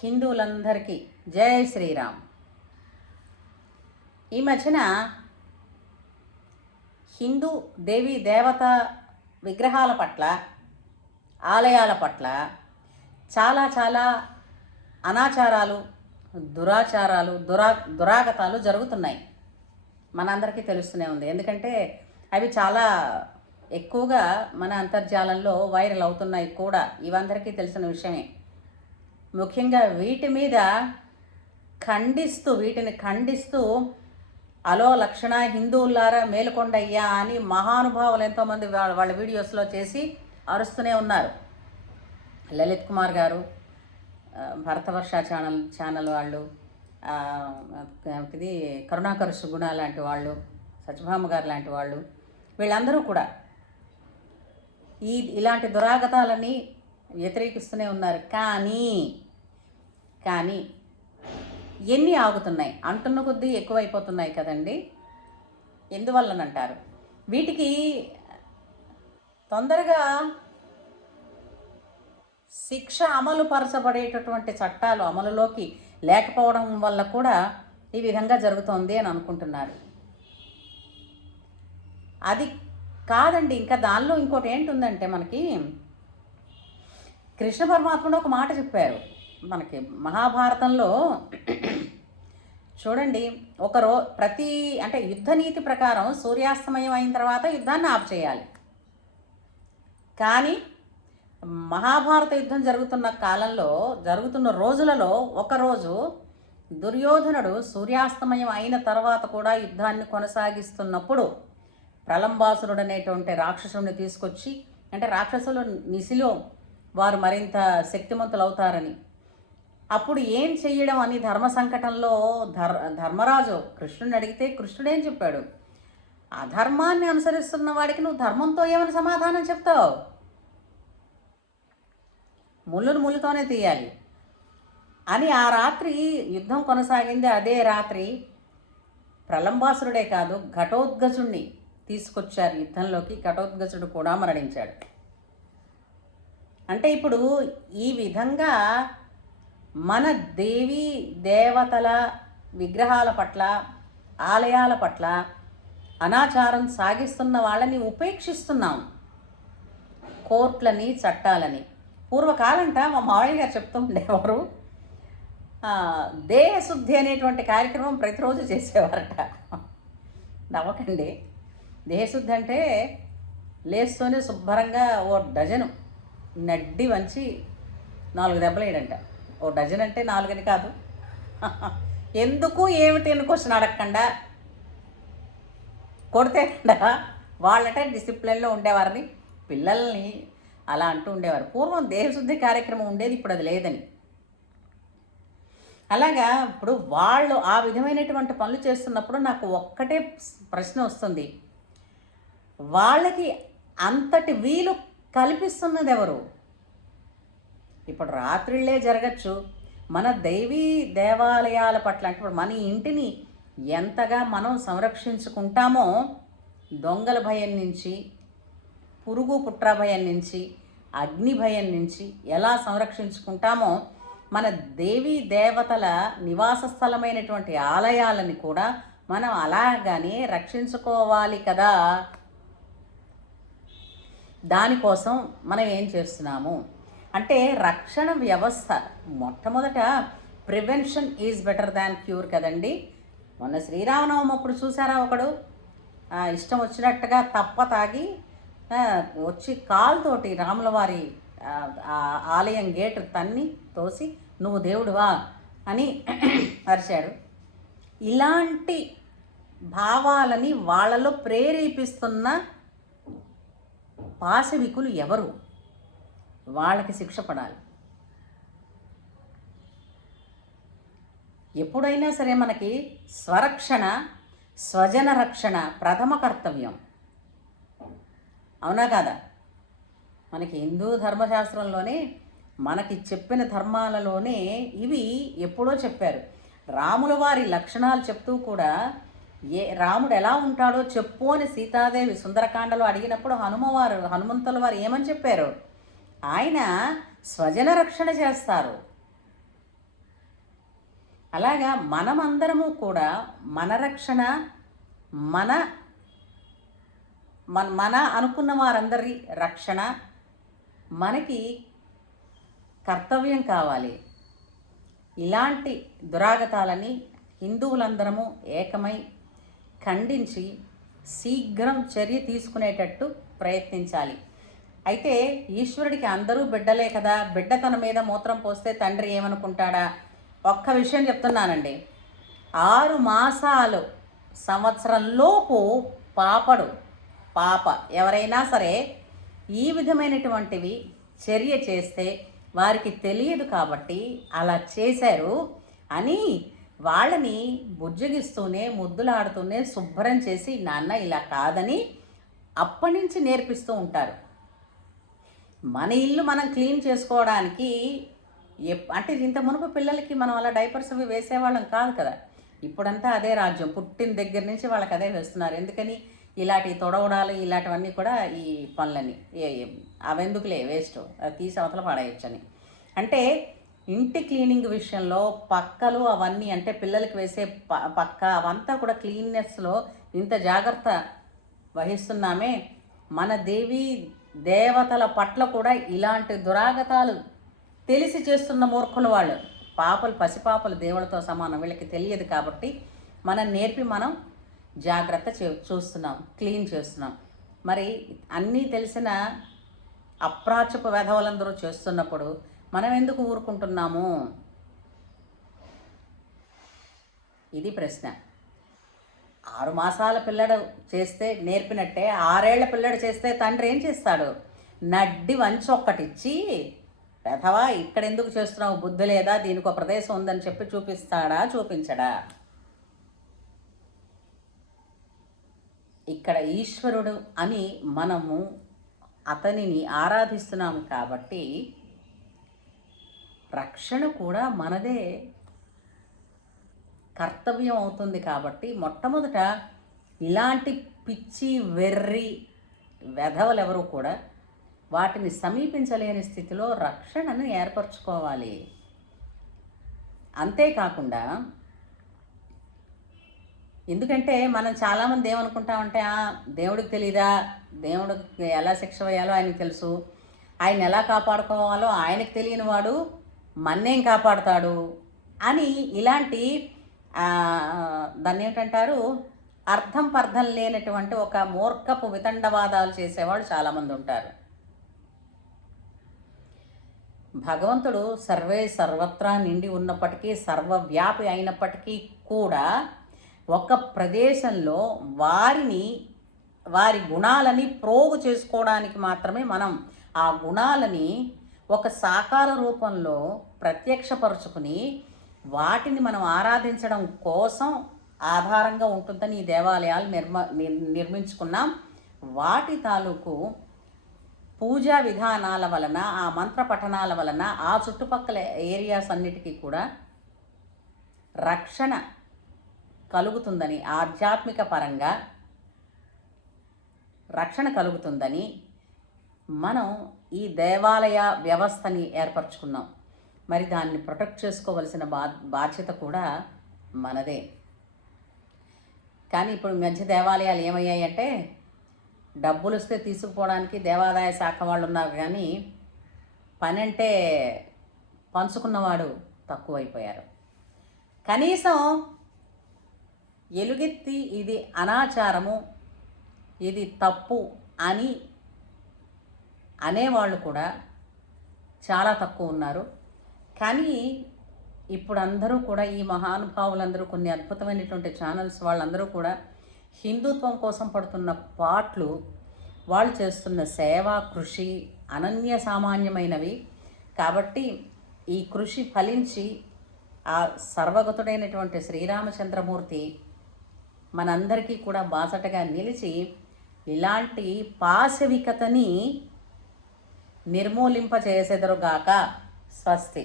హిందువులందరికీ జై శ్రీరామ్. ఈ మధ్యన హిందూ దేవీ దేవత విగ్రహాల పట్ల, ఆలయాల పట్ల చాలా అనాచారాలు, దురాచారాలు, దురాగతాలు జరుగుతున్నాయి. మనందరికీ తెలుస్తూనే ఉంది. ఎందుకంటే అవి చాలా ఎక్కువగా మన అంతర్జాలంలో వైరల్ అవుతున్నాయి కూడా. ఇవందరికీ తెలిసిన విషయమే. ముఖ్యంగా వీటిని ఖండిస్తూ అలో లక్షణ హిందువులారా మేలుకొండయ్యా అని మహానుభావులు ఎంతోమంది వాళ్ళ వీడియోస్లో చేసి అరుస్తూనే ఉన్నారు. లలిత్ కుమార్ గారు, భరతవర్ష ఛానల్ వాళ్ళు, ఇది కరుణాకర్ సుగుణ లాంటి వాళ్ళు, సత్యభామ గారు లాంటి వాళ్ళు, వీళ్ళందరూ కూడా ఇలాంటి దురాగతాలని వ్యతిరేకిస్తూనే ఉన్నారు. కానీ ఎన్ని ఆగుతున్నాయి? అంటున్న కొద్దీ ఎక్కువైపోతున్నాయి కదండి. ఎందువల్లనంటారు? వీటికి తొందరగా శిక్ష అమలు పరచబడేటటువంటి చట్టాలు అమలులోకి లేకపోవడం వల్ల కూడా ఈ విధంగా జరుగుతోంది అని అనుకుంటున్నారు. అది కాదండి. ఇంకా దానిలో ఇంకోటి ఏంటుందంటే, మనకి కృష్ణ పరమాత్ముడు ఒక మాట చెప్పారు. మనకి మహాభారతంలో చూడండి, అంటే యుద్ధ నీతి ప్రకారం సూర్యాస్తమయం అయిన తర్వాత యుద్ధాన్ని ఆపు చేయాలి. కానీ మహాభారత యుద్ధం జరుగుతున్న రోజులలో ఒకరోజు దుర్యోధనుడు సూర్యాస్తమయం అయిన తర్వాత కూడా యుద్ధాన్ని కొనసాగిస్తున్నప్పుడు ప్రలంబాసురుడు అనేటువంటి రాక్షసుడిని తీసుకొచ్చి, అంటే రాక్షసులు నిశిలో వారు మరింత శక్తిమంతులు అవుతారని, అప్పుడు ఏం చెయ్యడం అని ధర్మ సంకటంలో ధర్మరాజు కృష్ణుడిని అడిగితే కృష్ణుడు ఏం చెప్పాడు? అధర్మాన్ని అనుసరిస్తున్న వాడికి నువ్వు ధర్మంతో ఏమని సమాధానం చెప్తావు? ముళ్ళును ముళ్ళుతోనే తీయాలి అని. ఆ రాత్రి యుద్ధం కొనసాగింది. అదే రాత్రి ప్రలంబాసురుడే కాదు, ఘటోద్గజుణ్ణి తీసుకొచ్చారు యుద్ధంలోకి. ఘటోద్గజుడు కూడా మరణించాడు. అంటే ఇప్పుడు ఈ విధంగా మన దేవీ దేవతల విగ్రహాల పట్ల, ఆలయాల పట్ల అనాచారం సాగిస్తున్న వాళ్ళని ఉపేక్షిస్తున్నాం. కోర్టులని, చట్టాలని. పూర్వకాలంట మా మావయ్య గారు చెప్తూ ఉండేవారు, దేహశుద్ధి అనేటువంటి కార్యక్రమం ప్రతిరోజు చేసేవారట. నవ్వకండి. దేహశుద్ధి అంటే లేస్తూనే శుభ్రంగా ఓ డజను నడ్డి వంచి 4 దెబ్బలు వేయడంట. ఓ డజన్ అంటే 4 అని కాదు. ఎందుకు ఏమిటి అని క్వశ్చన్ అడగకుండా కొడితేకుండా వాళ్ళట డిసిప్లిన్లో ఉండేవారని పిల్లల్ని అలా అంటూ ఉండేవారు. పూర్వం దేహశుద్ధి కార్యక్రమం ఉండేది, ఇప్పుడు అది లేదని. అలాగా ఇప్పుడు వాళ్ళు ఆ విధమైనటువంటి పనులు చేస్తున్నప్పుడు నాకు ఒక్కటే ప్రశ్న వస్తుంది, వాళ్ళకి అంతటి వీలు కల్పిస్తున్నది ఎవరు? ఇప్పుడు రాత్రిళ్ళే జరగచ్చు. మన దైవీ దేవాలయాల పట్ల, అంటే ఇప్పుడు మన ఇంటిని ఎంతగా మనం సంరక్షించుకుంటామో, దొంగల భయం నుంచి, పురుగు పుట్ర భయం నుంచి, అగ్ని భయం నుంచి ఎలా సంరక్షించుకుంటామో, మన దేవీ దేవతల నివాస స్థలమైనటువంటి ఆలయాలని కూడా మనం అలాగానే రక్షించుకోవాలి కదా. దానికోసం మనం ఏం చేస్తున్నాము అంటే, రక్షణ వ్యవస్థ మొట్టమొదట prevention is better than cure కదండి. మొన్న శ్రీరామనవమి అప్పుడు చూసారా, ఒకడు ఇష్టం వచ్చినట్టుగా తప్ప తాగి వచ్చి కాలుతోటి రాముల వారి ఆలయం గేటు తన్ని తోసి నువ్వు దేవుడువా అని అరిచాడు. ఇలాంటి భావాలని వాళ్ళలో ప్రేరేపిస్తున్న పాశవికులు ఎవరు? వాళ్ళకి శిక్ష పడాలి. ఎప్పుడైనా సరే మనకి స్వరక్షణ, స్వజన రక్షణ ప్రథమ కర్తవ్యం. అవునా కాదా? మనకి హిందూ ధర్మశాస్త్రంలోనే, మనకి చెప్పిన ధర్మాలలోనే ఇవి ఎప్పుడో చెప్పారు. రాముల వారి లక్షణాలు చెప్తూ కూడా, రాముడు ఎలా ఉంటాడో చెప్పు అని సీతాదేవి సుందరకాండలో అడిగినప్పుడు హనుమంతుల వారు ఏమని చెప్పారు? ఆయన స్వజన రక్షణ చేస్తారు. అలాగా మనమందరము కూడా మన రక్షణ, మన మన మన అనుకున్న వారందరి రక్షణ మనకి కర్తవ్యం కావాలి. ఇలాంటి దురాగతాలని హిందువులందరము ఏకమై ఖండించి శీఘ్రం చర్య తీసుకునేటట్టు ప్రయత్నించాలి. అయితే ఈశ్వరుడికి అందరూ బిడ్డలే కదా, బిడ్డ తన మీద మూత్రం పోస్తే తండ్రి ఏమనుకుంటాడా? ఒక్క విషయం చెప్తున్నానండి, 6 మాసాలు సంవత్సరంలోపు పాప ఎవరైనా సరే ఈ విధమైనటువంటివి చర్య చేస్తే వారికి తెలియదు కాబట్టి అలా చేశారు అని వాళ్ళని బుజ్జగిస్తూనే ముద్దులాడుతూనే శుభ్రం చేసి నాన్న ఇలా కాదని అప్పటి నుంచి నేర్పిస్తూ ఉంటారు. మన ఇల్లు మనం క్లీన్ చేసుకోవడానికి అంటే ఇంత మునుపు పిల్లలకి మనం అలా డైపర్స్ అవి వేసేవాళ్ళం కాదు కదా. ఇప్పుడంతా అదే రాజ్యం, పుట్టిన దగ్గర నుంచి వాళ్ళకి అదే వేస్తున్నారు. ఎందుకని ఇలాంటి తొడవడాలు ఇలాంటివన్నీ కూడా ఈ పనులని అవెందుకులే వేస్ట్, అది తీసి అవతల పాడేయచ్చని. అంటే ఇంటి క్లీనింగ్ విషయంలో పక్కలు అవన్నీ అంటే పిల్లలకి వేసే పక్క అవంతా కూడా క్లీన్నెస్లో ఇంత జాగ్రత్త వహిస్తున్నామే, మన దేవతల పట్ల కూడా ఇలాంటి దురాగతాలు తెలిసి చేస్తున్న మూర్ఖులు వాళ్ళు. పసిపాపలు దేవుళ్ళతో సమానం, వీళ్ళకి తెలియదు కాబట్టి మనం నేర్పి మనం జాగ్రత్త చూస్తున్నాం, క్లీన్ చేస్తున్నాం. మరి అన్నీ తెలిసిన అప్రాచపు వెధవలందరూ చేస్తున్నప్పుడు మనం ఎందుకు ఊరుకుంటున్నాము? ఇది ప్రశ్న. 6 మాసాల పిల్లడు చేస్తే నేర్పినట్టే 6 ఏళ్ల పిల్లడు చేస్తే తండ్రి ఏం చేస్తాడు? నడ్డి వంచి ఒక్కటిచ్చి, పెదవా ఇక్కడ ఎందుకు చేస్తున్నావు, బుద్ధి లేదా, దీనికి ఒక ప్రదేశం ఉందని చెప్పి చూపిస్తాడా, చూపించడా? ఇక్కడ ఈశ్వరుడు అని మనము అతనిని ఆరాధిస్తున్నాము కాబట్టి రక్షణ కూడా మనదే కర్తవ్యం అవుతుంది. కాబట్టి మొట్టమొదట ఇలాంటి పిచ్చి వెర్రి వెధవలెవరూ కూడా వాటిని సమీపించలేని స్థితిలో రక్షణను ఏర్పరచుకోవాలి. అంతేకాకుండా ఎందుకంటే మనం చాలామంది ఏమనుకుంటామంటే దేవుడికి తెలీదా, దేవుడికి ఎలా శిక్ష వేయాలో ఆయనకు తెలుసు, ఆయన ఎలా కాపాడుకోవాలో ఆయనకు తెలియని వాడు మన్నేం కాపాడుతాడు అని ఇలాంటి దాన్ని ఏమిటంటారు, అర్థం పర్థం లేనటువంటి ఒక మూర్ఖపు వితండవాదాలు చేసేవాళ్ళు చాలామంది ఉంటారు. భగవంతుడు సర్వత్రా నిండి ఉన్నప్పటికీ, సర్వవ్యాపి అయినప్పటికీ కూడా ఒక ప్రదేశంలో వారి గుణాలని ప్రోగు చేసుకోవడానికి మాత్రమే మనం ఆ గుణాలని ఒక సాకార రూపంలో ప్రత్యక్షపరుచుకుని వాటిని మనం ఆరాధించడం కోసం ఆధారంగా ఉంటుందని ఈ దేవాలయాలు నిర్మించుకున్నాం. వాటి తాలూకు పూజా విధానాల వలన, ఆ మంత్ర పఠనాల వలన ఆ చుట్టుపక్కల ఏరియాస్ అన్నిటికీ కూడా రక్షణ కలుగుతుందని, ఆధ్యాత్మిక పరంగా రక్షణ కలుగుతుందని మనం ఈ దేవాలయ వ్యవస్థని ఏర్పరచుకున్నాం. మరి దాన్ని ప్రొటెక్ట్ చేసుకోవలసిన బాధ్యత కూడా మనదే. కానీ ఇప్పుడు మధ్య దేవాలయాలు ఏమయ్యాయంటే డబ్బులు వస్తే తీసుకుపోవడానికి దేవాదాయ శాఖ వాళ్ళు ఉన్నారు, కానీ పని అంటే పంచుకున్నవాడు తక్కువైపోయారు. కనీసం ఎలుగెత్తి ఇది అనాచారము, ఇది తప్పు అని అనేవాళ్ళు కూడా చాలా తక్కువ ఉన్నారు. కానీ ఇప్పుడు అందరూ కూడా ఈ మహానుభావులందరూ, కొన్ని అద్భుతమైనటువంటి ఛానల్స్ వాళ్ళందరూ కూడా హిందుత్వం కోసం పడుతున్న పాట్లు, వాళ్ళు చేస్తున్న సేవ కృషి అనన్య సామాన్యమైనవి. కాబట్టి ఈ కృషి ఫలించి ఆ సర్వగతుడైనటువంటి శ్రీరామచంద్రమూర్తి మనందరికీ కూడా బాసటగా నిలిచి ఇలాంటి పాశవికతని నిర్మూలింపచేసెదరుగాక. స్వస్తి.